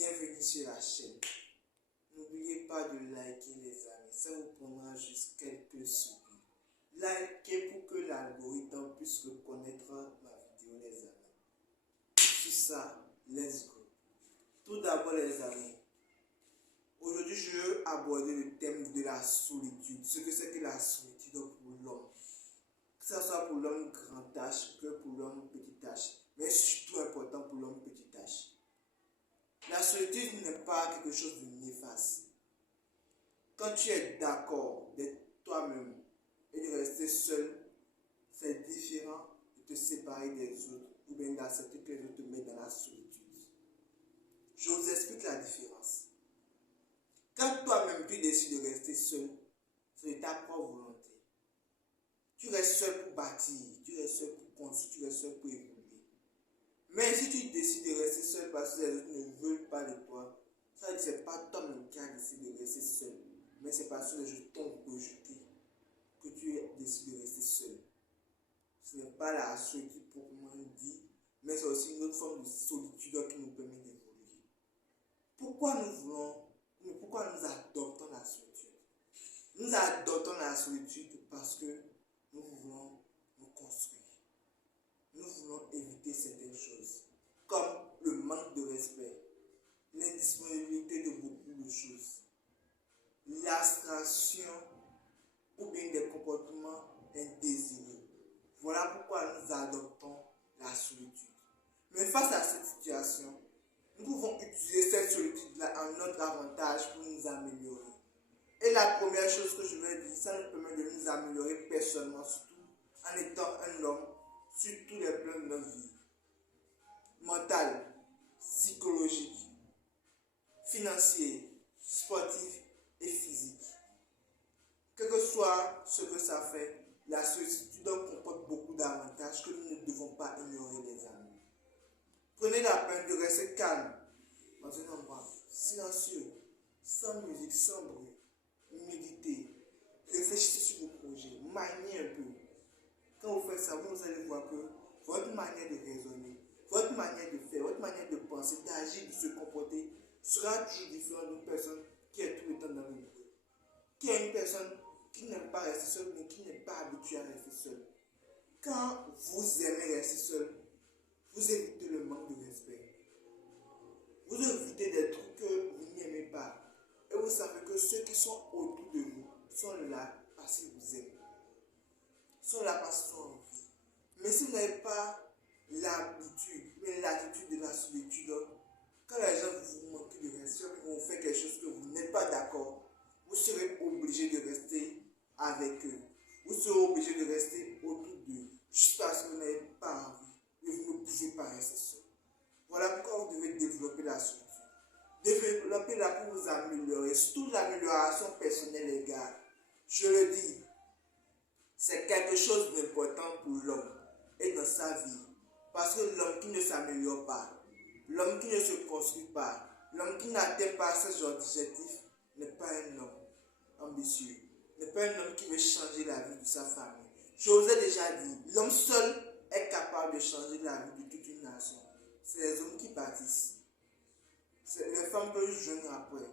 bienvenue sur la chaîne. N'oubliez pas de liker les amis, ça vous prendra juste quelques secondes. Likez pour que l'algorithme puisse reconnaître ma vidéo les amis. Sur ça, let's go. Tout d'abord les amis, aujourd'hui je veux aborder le thème de la solitude. Ce que c'est que la solitude pour l'homme. Que ce soit pour l'homme grand H que pour l'homme petit H. Mais surtout important pour l'homme petit H. La solitude n'est pas quelque chose de néfaste. Quand tu es d'accord d'être toi-même et de rester seul, c'est différent de te séparer des autres ou bien d'accepter que les autres te mettent dans la solitude. Je vous explique la différence. Quand toi-même tu décides de rester seul, c'est de ta propre volonté. Tu restes seul pour bâtir, tu restes seul pour construire, tu restes seul pour évoluer. Mais si tu décides de rester seul parce que les autres ne veulent pas de toi, ça veut dire que ce n'est pas toi-même qui as décidé de rester seul, mais c'est parce que les autres t'ont rejeté que tu décides de rester seul. Ce n'est pas la solitude proprement dit, mais c'est aussi une autre forme de solitude qui nous permet d'évoluer. Pourquoi nous adoptons la solitude? Nous adoptons la solitude parce que nous voulons nous construire. Nous voulons éviter certaines choses, comme le manque de respect, l'indisponibilité de beaucoup de choses, l'abstraction ou bien des comportements indésirés. Voilà pourquoi nous adoptons la solitude. Mais face à cette situation, nous pouvons utiliser cette solitude-là en notre avantage pour nous améliorer. Et la première chose que je vais dire, ça nous permet de nous améliorer personnellement, surtout en étant un homme, sur tous les plans de notre vie. Mental, psychologique, financier, sportif et physique. Quel que soit ce que ça fait, la solitude comporte beaucoup d'avantages que nous ne devons pas ignorer les amis. Prenez la peine de rester calme dans un endroit silencieux, sans musique, sans bruit. Méditez, réfléchissez sur vos projets, maniez un peu. Quand vous faites ça, vous allez voir que votre manière de raisonner, votre manière de faire, votre manière de penser, d'agir, de se comporter sera toujours différente d'une personne qui est tout le temps dans le bruit. Qui est une personne qui n'aime pas rester seule, mais qui n'est pas habituée à rester seule. Quand vous aimez rester seul, vous évitez le manque de respect. Vous évitez des trucs que vous n'aimez pas. Et vous savez que ceux qui sont autour de vous sont là parce qu'ils vous aiment. Sont là parce qu'ils sont en vie. Mais si vous n'avez pas l'habitude, mais l'attitude de la solitude, quand les gens vous manquent de respect, vous faites quelque chose que vous n'êtes pas d'accord, vous serez obligé de rester avec eux. Vous serez obligé de rester autour d'eux, juste parce que vous n'avez pas envie, mais vous ne pouvez pas rester seul. Voilà pourquoi vous devez développer la solitude. Développer-la pour vous améliorer, surtout l'amélioration personnelle, les gars. Je le dis, c'est quelque chose d'important pour l'homme et dans sa vie. Parce que l'homme qui ne s'améliore pas, l'homme qui ne se construit pas, l'homme qui n'atteint pas ses objectifs n'est pas un homme ambitieux, n'est pas un homme qui veut changer la vie de sa famille. Je vous ai déjà dit, l'homme seul est capable de changer la vie de toute une nation. C'est les hommes qui bâtissent. Les femmes peuvent joindre après.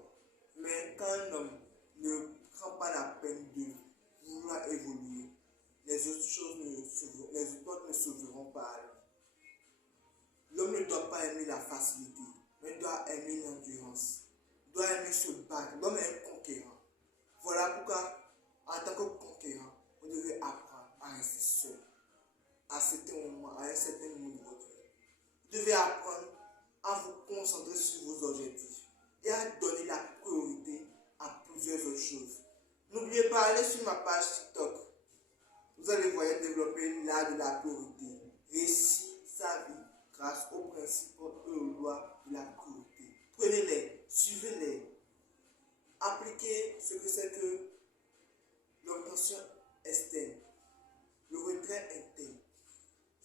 Mais quand un homme ne prend pas la peine de vouloir évoluer, les autres choses ne s'ouvriront pas à lui. L'homme ne doit pas aimer la facilité, mais il doit aimer l'endurance. Il doit aimer se battre. L'homme est un conquérant. Voilà pourquoi, en tant que conquérant, vous devez apprendre à rester seul. À un certain moment de votre vie. Vous devez apprendre à vous concentrer sur vos objectifs et à donner la priorité à plusieurs autres choses. N'oubliez pas, allez sur ma page TikTok. Vous allez voir développer l'art de la priorité. Réussir sa vie grâce aux principes et aux lois de la priorité. Prenez-les, suivez-les. Appliquez ce que c'est que l'obtention externe, le retrait interne.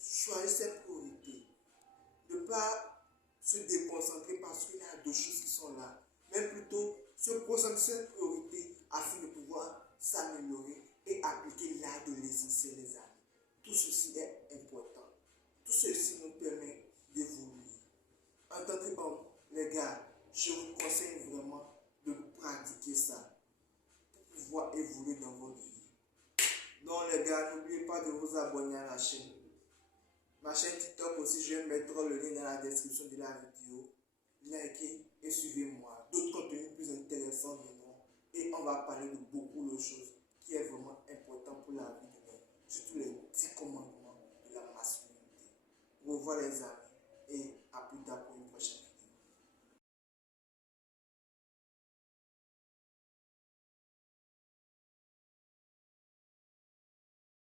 Choisissez ses priorités. Ne pas se déconcentrer parce qu'il y a d'autres choses qui sont là, mais plutôt se concentrer sur ses priorités afin de pouvoir s'améliorer et appliquer l'art de l'essentiel des amis. Tout ceci est important. Tout ceci nous permet d'évoluer. En tant que homme, les gars, Je vous conseille vraiment de pratiquer ça pour pouvoir évoluer dans votre vie. Donc les gars, n'oubliez pas de vous abonner à la chaîne. Ma chaîne TikTok aussi, je vais mettre le lien dans la description de la vidéo. Likez et suivez-moi. D'autres contenus plus intéressants viendront et on va parler de beaucoup de choses qui est vraiment important pour la vie de nous. Surtout les 10 commandements de la masculinité. Au revoir les amis.